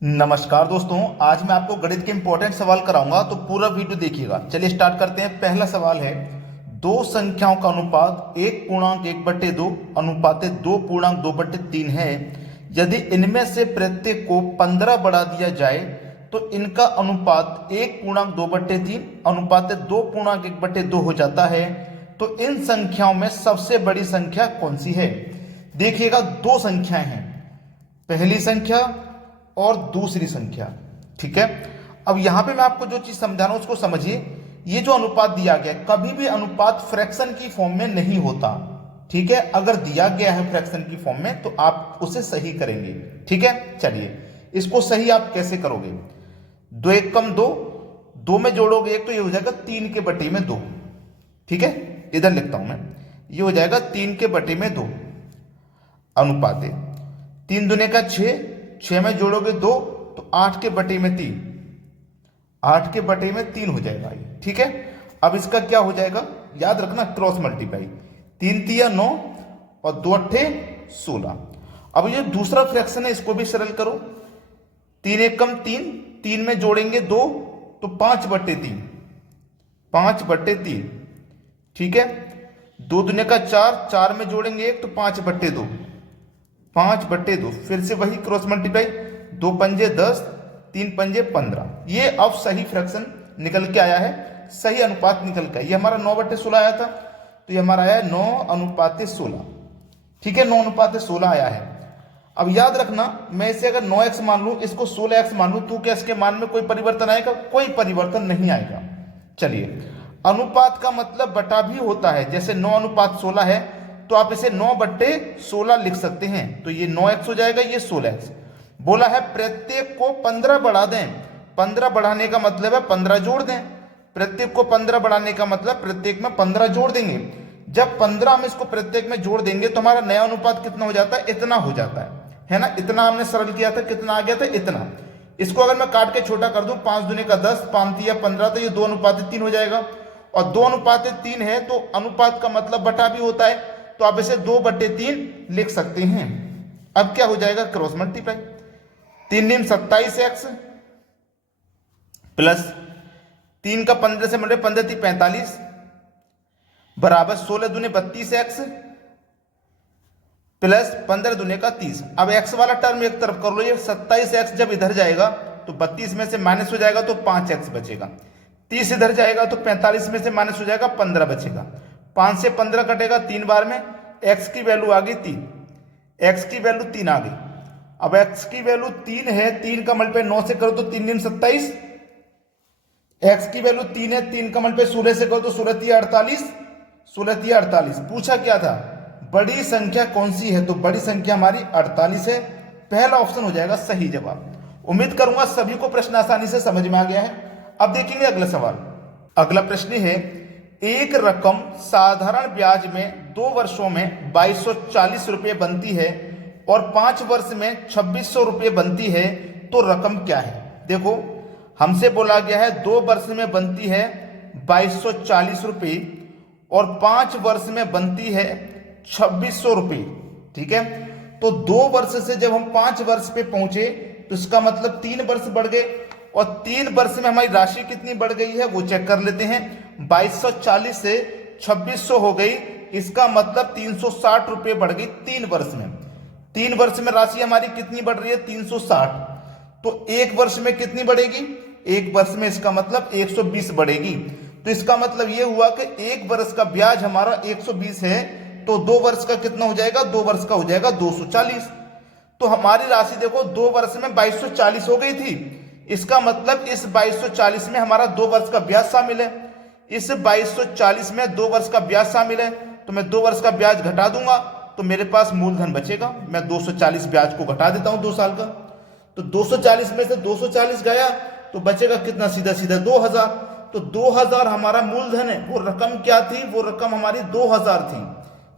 नमस्कार दोस्तों, आज मैं आपको गणित के इंपॉर्टेंट सवाल कराऊंगा, तो पूरा वीडियो देखिएगा। चलिए स्टार्ट करते हैं। पहला सवाल है, दो संख्याओं का अनुपात 1:1/2 अनुपात 2:2/3 है। यदि इनमें से प्रत्येक को 15 बढ़ा दिया जाए तो इनका अनुपात 1:2/3 अनुपात 2:1/2 हो जाता है। तो इन संख्याओं में सबसे बड़ी संख्या कौन सी है? देखिएगा, दो संख्याएं हैं, पहली संख्या और दूसरी संख्या। ठीक है, अब यहां पे मैं आपको जो चीज समझा रहा हूं उसको समझिए। ये जो अनुपात दिया गया है, कभी भी अनुपात फ्रैक्शन की फॉर्म में नहीं होता। ठीक है, अगर दिया गया है फ्रैक्शन की फॉर्म में तो आप उसे सही करेंगे। ठीक है, चलिए इसको सही आप कैसे करोगे? 2 एकम 2, 2 में जोड़ोगे 1 तो ये हो जाएगा 3/2। ठीक है, इधर लिखता हूं मैं, ये हो जाएगा 3/2 अनुपात है 3 दूने का 6, 6 में जोड़ोगे 2 तो 8/3, 8/3 हो जाएगा ये। ठीक है, अब इसका क्या हो जाएगा, याद रखना, क्रॉस मल्टीप्लाई। 3 तिया 9 और 2 अट्ठे 16। अब ये दूसरा फ्रैक्शन है, इसको भी सरल करो। 3 एकम 3, 3 में जोड़ेंगे 2 तो 5/3, 5/3। ठीक है, 2 दूने का 4, 4 में जोड़ेंगे 1 तो 5/2, 5/2। फिर से वही क्रॉस मल्टीप्लाई, 2 पंजे 10, 3 पंजे 15। ये अब सही फ्रैक्शन निकल के आया है, सही अनुपात निकल के। ये हमारा 9/16 आया था, तो ये हमारा आया 9:16। ठीक है, 9:16 आया है। अब याद रखना, मैं इसे अगर 9x मान लूं, इसको 16x मान लूं, तो क्या इसके मान में कोई परिवर्तन आएगा? कोई परिवर्तन नहीं आएगा। चलिए, अनुपात का मतलब बटा भी होता है। जैसे 9:16 है तो आप इसे 9/16 लिख सकते हैं, तो ये 9x हो जाएगा, ये 16x। बोला है प्रत्येक को 15 बढ़ा दें। 15 बढ़ाने का मतलब है 15 जोड़ दें। प्रत्येक को 15 बढ़ाने का मतलब प्रत्येक में 15 जोड़ देंगे। जब 15 हम इसको प्रत्येक में जोड़ देंगे तो हमारा नया अनुपात कितना हो जाता है? इतना हो जाता है ना। इतना हमने सरल किया था, कितना आ गया था? इतना। इसको अगर मैं काट के छोटा कर दूं, 5 दूने का 10, 5 तिया 15, तो ये 2:3 हो जाएगा। और 2:3 है तो अनुपात का मतलब बटा भी होता है, तो आप इसे 2/3 लिख सकते हैं। अब क्या हो जाएगा? Cross multiply. 3 × 27x प्लस 3 का 15 से मल्टीप्लाई, 15 × 45 बराबर 16 दूने 32x प्लस 15 दूने का 30। अब x वाला टर्म एक तरफ कर लो, ये 27x जब इधर जाएगा तो 32 में से माइनस हो जाएगा तो 5x बचेगा। 30 इधर जाएगा तो 45 में से माइनस हो जाएगा, 15 बचेगा। 5 से 15 कटेगा 3 बार में, x की वैल्यू आ गई 3, x की वैल्यू 3 आ गई। अब x की वैल्यू 3 है, 3 का मल्टीप्लाई 9 से करो तो 3 × 27, x की वैल्यू 3 है, 3 का मल्टीप्लाई 16 से करो तो 16 × 48, 16 × 48। पूछा क्या था? बड़ी संख्या कौन सी है? तो बड़ी संख्या हमारी 48 है। पहला ऑप्शन हो जाएगा सही जवाब। उम्मीद करूंगा सभी को प्रश्न आसानी से समझ में आ गया है। अब देखेंगे अगला सवाल। अगला प्रश्न है, एक रकम साधारण ब्याज में 2 वर्षों में 2240 रुपये बनती है और 5 वर्ष में 2600 रुपये बनती है, तो रकम क्या है? देखो, हमसे बोला गया है 2 वर्ष में बनती है 2240 रुपये और 5 वर्ष में बनती है 2600 रुपये। ठीक है, तो 2 वर्ष से जब हम 5 वर्ष पे पहुंचे तो इसका मतलब 3 वर्ष बढ़ गए, और 3 वर्ष में हमारी राशि कितनी बढ़ गई है वो चेक कर लेते हैं। 2240 से 2600 हो गई, इसका मतलब 360 रुपये बढ़ गई 3 वर्ष में। 3 वर्ष में राशि हमारी कितनी बढ़ रही है? 360। तो 1 वर्ष में कितनी बढ़ेगी? 1 वर्ष में इसका मतलब 120 बढ़ेगी। तो इसका मतलब ये हुआ कि 1 वर्ष का ब्याज हमारा 120 है, तो 2 वर्ष का कितना हो जाएगा? 2 वर्ष का हो जाएगा 240। तो हमारी राशि देखो 2 वर्ष में 2240 हो गई थी, इसका मतलब इस 2240 में हमारा 2 वर्ष का ब्याज शामिल है। इस 2240 में 2 वर्ष का ब्याज शामिल है, तो मैं 2 वर्ष का ब्याज घटा दूंगा तो मेरे पास मूलधन बचेगा। मैं 240 ब्याज को घटा देता हूं 2 साल का, तो 240 में से 240 गया तो बचेगा कितना? सीधा सीधा 2000। तो 2000 हमारा मूलधन है। वो रकम क्या थी? वो रकम हमारी 2000 थी,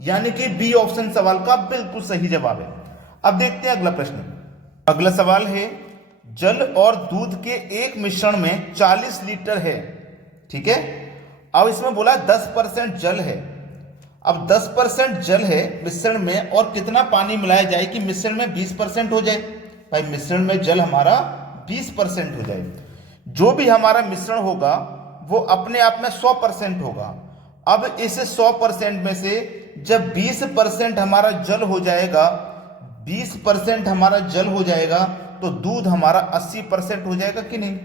यानी कि बी ऑप्शन सवाल का बिल्कुल सही जवाब है। अब देखते हैं अगला प्रश्न। अगला सवाल है, जल और दूध के एक मिश्रण में 40 लीटर है। ठीक है, अब इसमें बोला 10% जल है। अब 10% जल है मिश्रण में, और कितना पानी मिलाया जाए कि मिश्रण में 20% हो जाए? भाई मिश्रण में जल हमारा 20% हो जाए। जो भी हमारा मिश्रण होगा वो अपने आप में 100% होगा। अब इस 100% में से जब 20% हमारा जल हो जाएगा, 20% हमारा जल हो जाएगा तो दूध हमारा 80% हो जाएगा कि नहीं।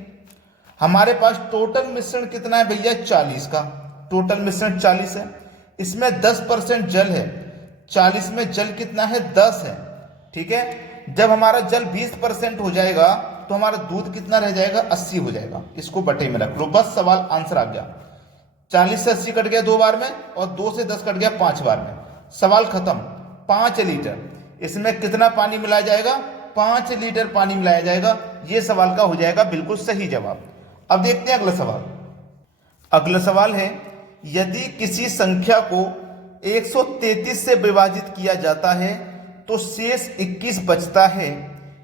हमारे पास टोटल मिश्रण कितना है भैया, 40 का। टोटल मिश्रण 40 है, इसमें 10% जल है, 40 में जल कितना है, 10 है। ठीक है, जब हमारा जल 20% हो जाएगा तो हमारा दूध कितना रह जाएगा, 80 हो जाएगा। इसको बटे में रख लो, बस सवाल आंसर आ गया। 40 से 80 कट गया 2 बार में, और 2 से 10 कट गया 5 बार में। सवाल खत्म। 5 लीटर, इसमें कितना पानी मिलाया जाएगा, 5 लीटर पानी मिलाया जाएगा। यह सवाल का हो जाएगा बिल्कुल सही जवाब। अब देखते हैं अगला सवाल। अगला सवाल है, यदि किसी संख्या को 133 से विभाजित किया जाता है तो शेष 21 बचता है।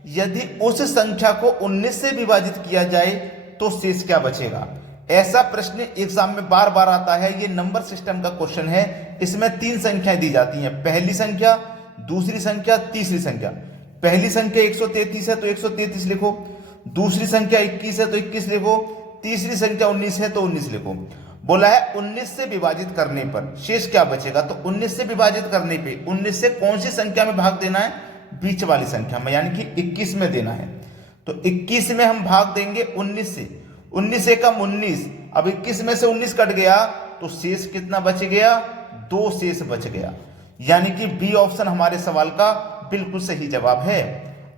यदि उस संख्या को 19 से विभाजित किया जाए तो शेष क्या बचेगा। ऐसा प्रश्न एग्जाम में बार बार आता है। ये नंबर सिस्टम का क्वेश्चन है। इसमें 3 संख्याएं दी जाती हैं, पहली संख्या, दूसरी संख्या, तीसरी संख्या। पहली संख्या 133 है तो 133 लिखो, दूसरी संख्या 21 है तो 21 लिखो, तीसरी संख्या 19 है तो 19 लिखो। बोला है 19 से विभाजित करने पर शेष क्या बचेगा। तो 19 से विभाजित करने पे 19 से कौन सी संख्या में भाग देना है, बीच वाली संख्या में, यानी कि 21 में देना है। तो 21 में हम भाग देंगे 19 से, 19 से कम 19। अब 21 में से 19 कट गया तो शेष कितना बच गया, 2 शेष बच गया। यानी कि बी ऑप्शन हमारे सवाल का बिल्कुल सही जवाब है।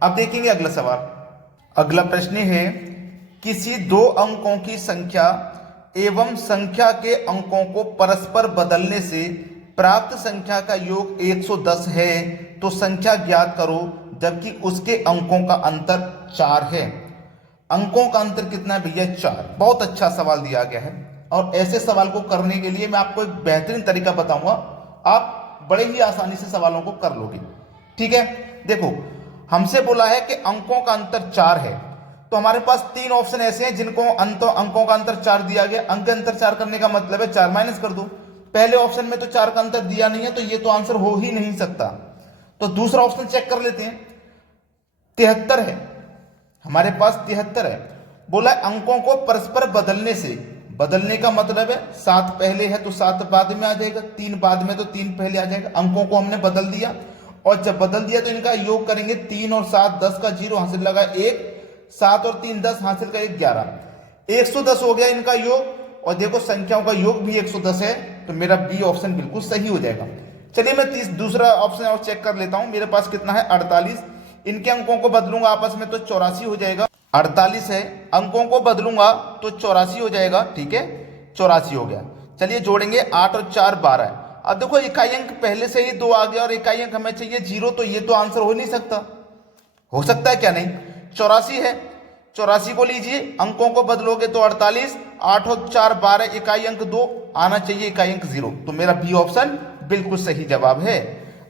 अब देखेंगे अगला सवाल। अगला प्रश्न है, किसी 2 अंकों की संख्या एवं संख्या के अंकों को परस्पर बदलने से प्राप्त संख्या का योग 110 है तो संख्या ज्ञात करो, जबकि उसके अंकों का अंतर 4 है। अंकों का अंतर कितना है भैया, 4। बहुत अच्छा सवाल दिया गया है, और ऐसे सवाल को करने के लिए मैं आपको एक बेहतरीन तरीका बताऊंगा। आप बड़े ही आसानी से सवालों को कर लोगे। ठीक है, देखो हमसे बोला है कि अंकों का अंतर 4 है, तो हमारे पास 3 ऑप्शन ऐसे हैं जिनको अंकों का अंतर 4 दिया गया। अंक अंतर 4 करने का मतलब है 4 माइनस कर दो। पहले ऑप्शन में तो 4 का अंतर दिया नहीं है, तो ये तो आंसर हो ही नहीं सकता। तो दूसरा ऑप्शन चेक कर लेते हैं। 73 है, हमारे पास 73 है। बोला अंकों को परस्पर बदलने से, बदलने का मतलब है 7 पहले है तो 7 बाद में आ जाएगा, 3 बाद में तो 3 पहले आ जाएगा। अंकों को हमने बदल दिया, और जब बदल दिया तो इनका योग करेंगे। 3 और 7 10 का 0 हासिल लगा 1, 7 और 3 10 हासिल का 1 11, 110 हो गया इनका योग। और देखो संख्याओं का योग भी 110 है, तो मेरा बी ऑप्शन बिल्कुल सही हो जाएगा। चलिए मैं दूसरा ऑप्शन और चेक कर लेता हूं। मेरे पास कितना है, 48। इनके अंकों को बदलूंगा आपस में तो 84 हो जाएगा। 48 है, अंकों को बदलूंगा तो 84 हो जाएगा। ठीक है, 84 हो गया। चलिए जोड़ेंगे, 8 और 4 12। अब देखो इकाई अंक पहले से ही 2 आ गया, और इकाई अंक हमें चाहिए 0, तो ये तो आंसर हो नहीं सकता। हो सकता है क्या, नहीं। 84 है, 84 को लीजिए, अंकों को बदलोगे तो 48, 8 और 4 12, इकाई अंक 2 आना चाहिए, इकाई अंक 0। तो मेरा बी ऑप्शन बिल्कुल सही जवाब है।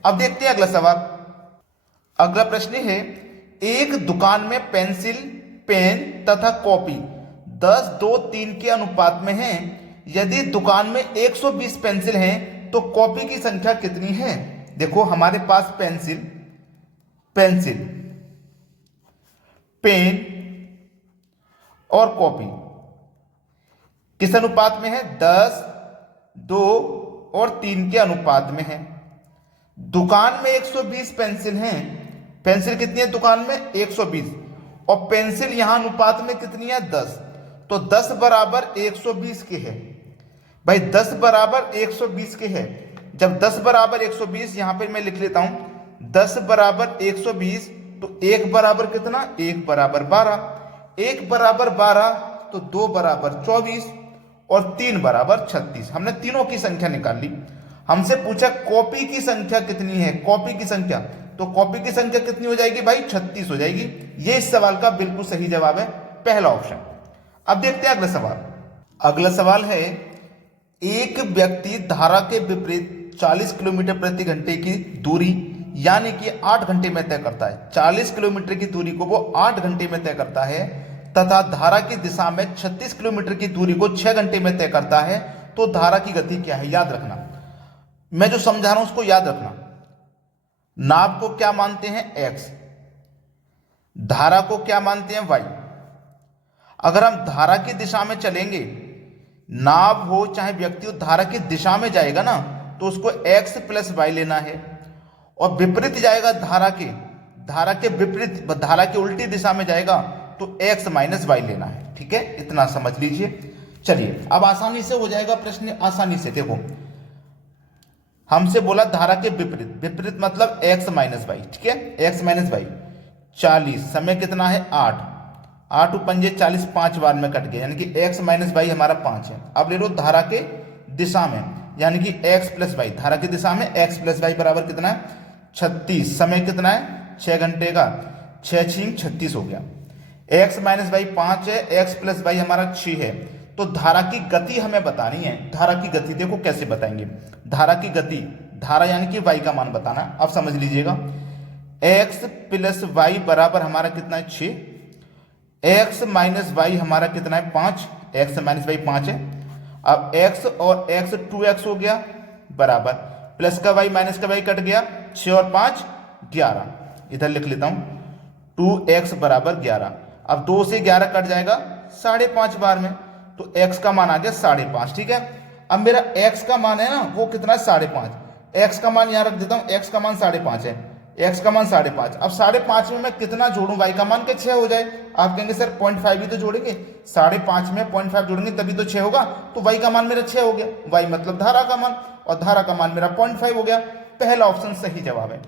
अब देखते हैं अगला सवाल। अगला प्रश्न है, एक दुकान में पेंसिल, पेन तथा कॉपी 10, 2, 3 के अनुपात में हैं। यदि दुकान में 120 पेंसिल हैं तो कॉपी की संख्या कितनी है। देखो हमारे पास पेंसिल, पेन और कॉपी किस अनुपात में है, 10, 2 और 3 के अनुपात में है। दुकान में 120 पेंसिल हैं। पेंसिल कितनी है दुकान में, 120, और पेंसिल यहां अनुपात में कितनी है, 10। तो 10 बराबर 120 के है भाई, 10 बराबर 120 के है। जब 10 बराबर 120, यहां पे मैं लिख लेता हूं, 10 बराबर 120, तो 1 बराबर कितना, 1 बराबर 12, 1 बराबर 12, तो 2 बराबर 24 और 3 बराबर 36। हमने तीनों की संख्या निकाल ली। हमसे पूछा कॉपी की संख्या कितनी है, कॉपी की संख्या, तो कॉपी की संख्या कितनी हो जाएगी भाई, 36 हो जाएगी। ये इस सवाल का बिल्कुल सही जवाब है, पहला ऑप्शन। अब देखते हैं अगला सवाल। अगला सवाल है, एक व्यक्ति धारा के विपरीत 40 किलोमीटर प्रति घंटे की दूरी यानी कि 8 घंटे में तय करता है। 40 किलोमीटर की दूरी को वो 8 घंटे में तय करता है, तथा धारा की दिशा में 36 किलोमीटर की दूरी को 6 घंटे में तय करता है। तो धारा की गति क्या है, याद रखना। मैं जो समझा रहा हूं उसको याद रखना। नाभ को क्या मानते हैं, x। धारा को क्या मानते हैं, y। अगर हम धारा की दिशा में चलेंगे, नाव हो चाहे व्यक्ति हो, धारा की दिशा में जाएगा ना तो उसको x प्लस वाई लेना है, और विपरीत जाएगा धारा के विपरीत, धारा की उल्टी दिशा में जाएगा तो x माइनस वाई लेना है। ठीक है, इतना समझ लीजिए। चलिए अब आसानी से हो जाएगा प्रश्न, आसानी से। देखो हमसे बोला धारा के विपरीत, विपरीत मतलब x माइनस वाई। ठीक है, x माइनस वाई 40, समय कितना है 8, 8 पंजे 40, 5 बार में कट गया, यानी कि x माइनस वाई हमारा 5 है। अब ले लो धारा के दिशा में, यानी कि x प्लस वाई, धारा की दिशा में x प्लस वाई बराबर कितना है 36, समय कितना है 6 घंटे का, 6 छींग 36 हो गया। x माइनस वाई 5 है, x प्लस वाई हमारा 6 है। तो धारा की गति हमें बतानी है। धारा की गति देखो कैसे बताएंगे, धारा की गति, धारा यानी कि y का मान बताना। अब समझ लीजिएगा, x प्लस वाई बराबर हमारा कितना है 6, x माइनस वाई हमारा कितना है 5, x माइनस वाई 5 है। अब x और x 2x हो गया बराबर, प्लस का y माइनस का y कट गया, 6 और 5 11, इधर लिख लेता हूं 2x बराबर 11। अब 2 से 11 कट जाएगा 5.5 बार में, तो x का मान आ गया 5.5। ठीक है, अब मेरा x का मान है ना वो कितना है 5.5, x का मान यहां रख देता हूं, x का मान 5.5 है, x का मान 5.5। अब 5.5 में मैं कितना जोड़ूं, y का मान के 6 हो जाए। आप कहेंगे सर 0.5 ही तो जोड़ेंगे, 5.5 में 0.5 जोड़ेंगे तभी तो 6 होगा, तो y का मान मेरा 6 हो गया, y मतलब धारा का मान, और धारा का मान मेरा 0.5 हो गया। पहला ऑप्शन सही जवाब है।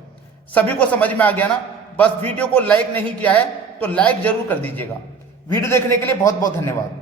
सभी को समझ में आ गया ना। बस वीडियो को लाइक नहीं किया है तो लाइक जरूर कर दीजिएगा। वीडियो देखने के लिए बहुत बहुत धन्यवाद।